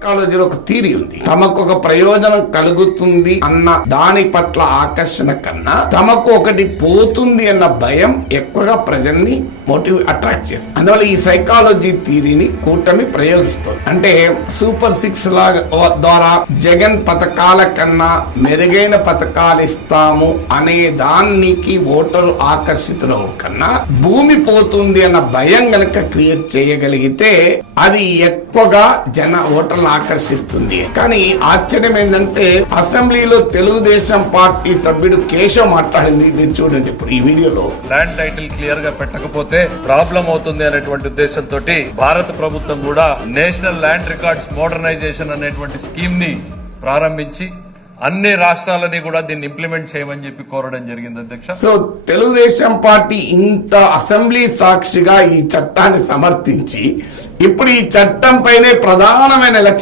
సైకాలజీలో ఒక థియరీ ఉంది. తమకు ఒక ప్రయోజనం కలుగుతుంది అన్న దాని పట్ల ఆకర్షణ కన్నా తమకు ఒకటి పోతుంది అన్న భయం ఎక్కువగా ప్రజల్ని అట్రాక్ట్ చేస్తుంది. అందువల్ల ఈ సైకాలజీ థియరీని కూటమి ప్రయోగిస్తుంది. అంటే సూపర్ 6 ద్వారా జగన్ పథకాల కన్నా మెరుగైన పథకాలు ఇస్తాము అనే దానికి ఓటరు ఆకర్షితులు కన్నా భూమి పోతుంది అన్న భయం గనక క్రియేట్ చేయగలిగితే అది ఎక్కువగా ఓటర్లను ఆకర్షిస్తుంది. కానీ ఆశ్చర్యం ఏంటంటే అసెంబ్లీలో తెలుగుదేశం పార్టీ సభ్యుడు కేశవ్ మాట్లాడింది. మీరు చూడండి ఇప్పుడు ఈ వీడియోలో. ల్యాండ్ టైటిల్ క్లియర్ గా పెట్టకపోతే ప్రాబ్లం అవుతుంది అనేటువంటి ఉద్దేశంతో భారత ప్రభుత్వం కూడా నేషనల్ ల్యాండ్ రికార్డ్స్ మోడర్నైజేషన్ అనేటువంటి స్కీమ్ ని ప్రారంభించి అన్ని రాష్ట్రాలని కూడా దీన్ని ఇంప్లిమెంట్ చేయమని చెప్పి కోరడం జరిగింది అధ్యక్ష. సో తెలుగుదేశం పార్టీ ఇంత అసెంబ్లీ సాక్షిగా ఈ చట్టాన్ని సమర్థించి ఇప్పుడు ఈ చట్టం పైనే ప్రధానమైన లక్ష్యం